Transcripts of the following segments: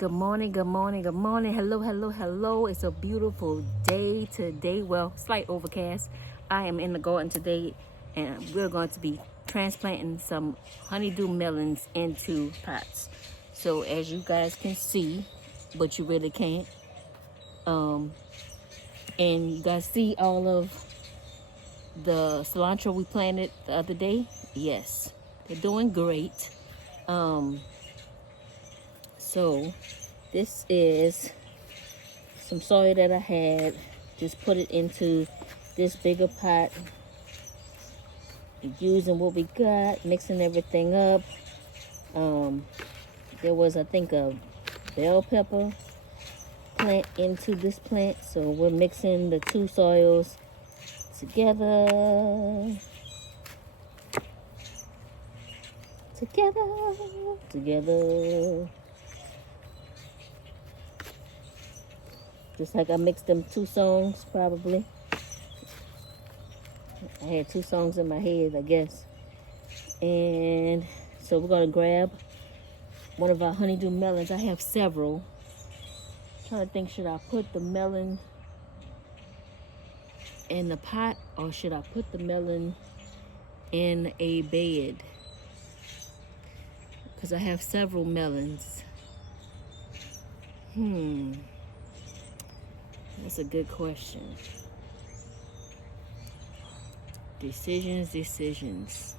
Good morning, good morning, good morning. Hello, hello, hello. It's a beautiful day today. Well, slight overcast. I am in the garden today and we're going to be transplanting some honeydew melons into pots. So as you guys can see, but you really can't. And you guys see all of the cilantro we planted the other day? Yes, they're doing great. So this is some soil that I had. Just put it into this bigger pot. Using what we got, mixing everything up. There was, I think, a bell pepper plant into this plant. So we're mixing the two soils together. Together. Just like I mixed them two songs, probably. I had two songs in my head, I guess. And so we're going to grab one of our honeydew melons. I have several. I'm trying to think, should I put the melon in the pot or should I put the melon in a bed? Because I have several melons. That's a good question. Decisions.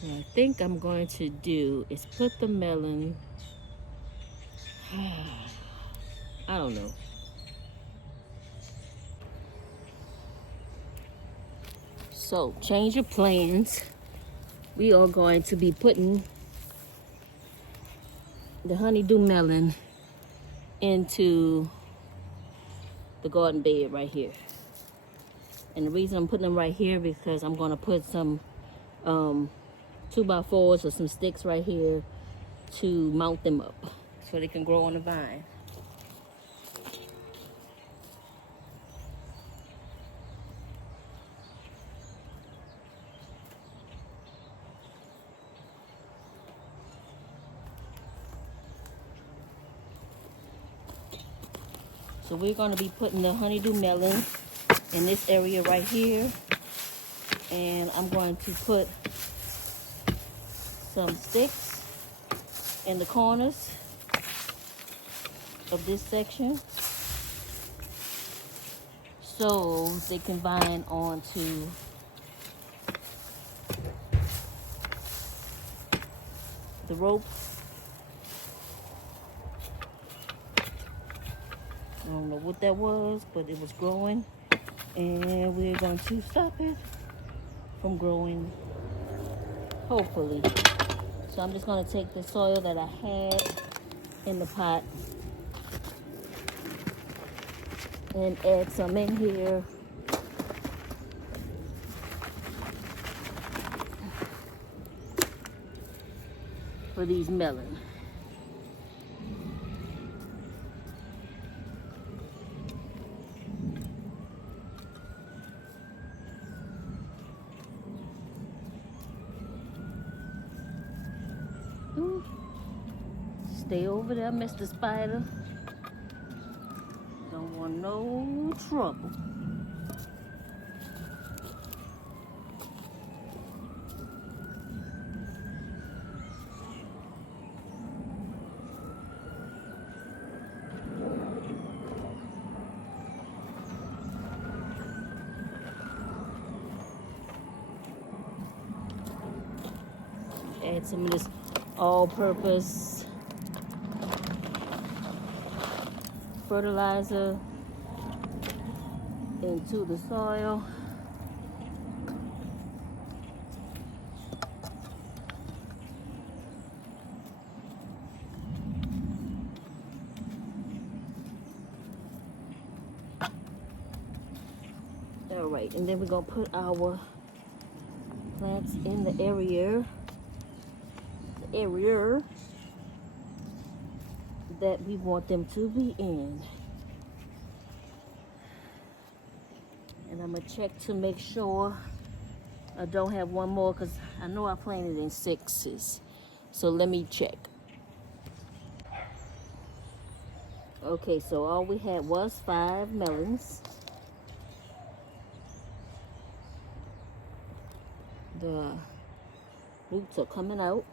What I think I'm going to do is put the melon, I don't know. So, change your plans. We are going to be putting the honeydew melon into the garden bed right here. And the reason I'm putting them right here because I'm going to put some 2x4s or some sticks right here to mount them up so they can grow on the vine. So we're going to be putting the honeydew melon in this area right here. And I'm going to put some sticks in the corners of this section so they can vine onto the rope. I don't know what that was, but it was growing, and we're going to stop it from growing, hopefully. So I'm just going to take the soil that I had in the pot and add some in here. For these melons. Stay over there, Mr. Spider. Don't want no trouble. Add some of this all-purpose fertilizer into the soil. All right, and then we're gonna put our plants in the area that we want them to be in. And I'm gonna check to make sure I don't have one more because I know I planted in 6s. So let me check. Okay, so all we had was 5 melons. The roots are coming out.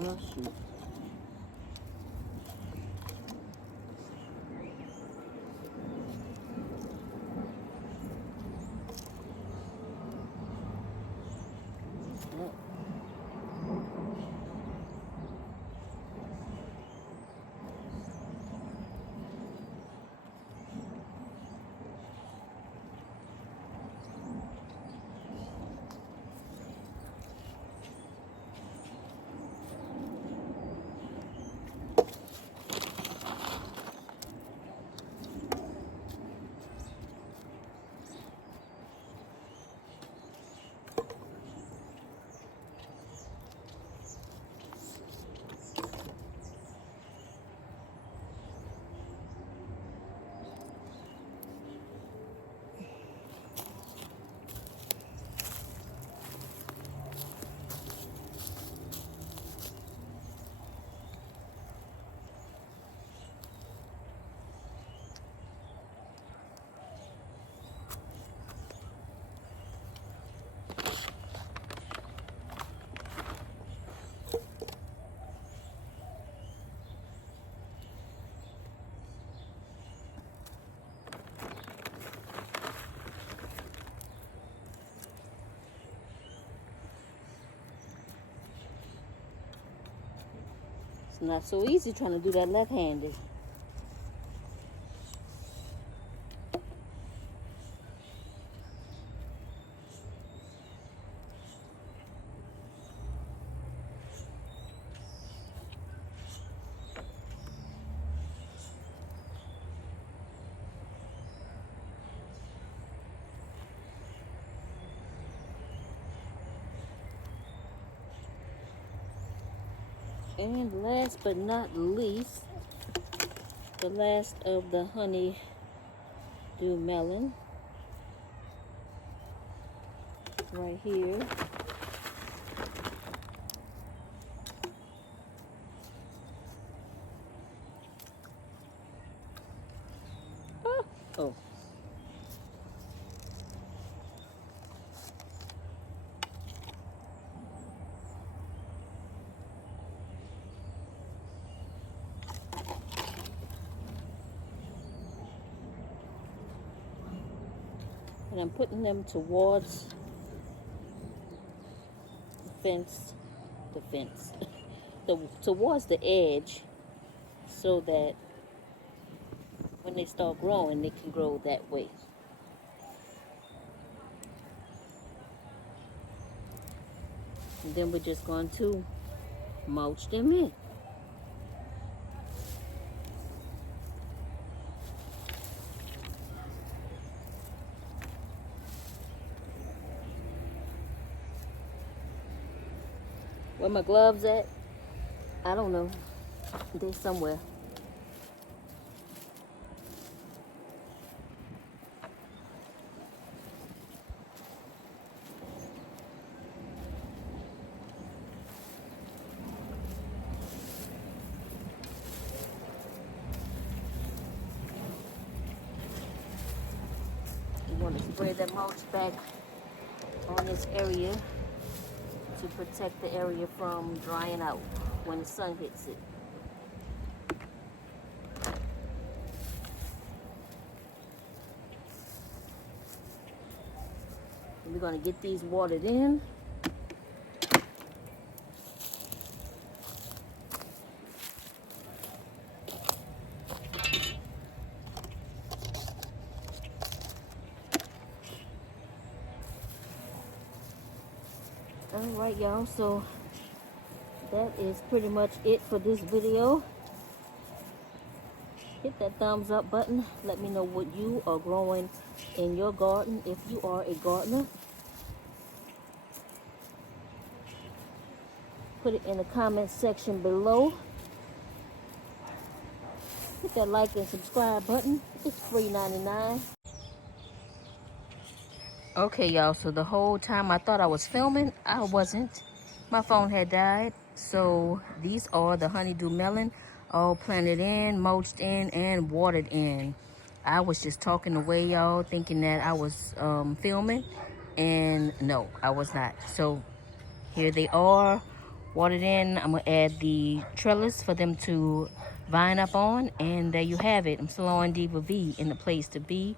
Oh, shoot. It's not so easy trying to do that left-handed. And last but not least, the last of the honeydew melon right here. Oh. And I'm putting them towards towards the edge, so that when they start growing, they can grow that way. And then we're just going to mulch them in. Where my gloves at? I don't know. They're somewhere. You want to spread that mulch back on this area to protect the area from drying out when the sun hits it. And we're going to get these watered in. Alright, y'all, so that is pretty much it for this video. Hit that thumbs up button. Let me know what you are growing in your garden if you are a gardener. Put it in the comment section below. Hit that like and subscribe button. It's free 99. Okay, y'all, so the whole time I thought I was filming, I wasn't. My phone had died. So these are the honeydew melon, all planted in, mulched in, and watered in. I was just talking away, y'all, thinking that I was filming, and no, I was not. So here they are, watered in. I'm gonna add the trellis for them to vine up on, and there you have it. I'm SalonDivaV in the place to be.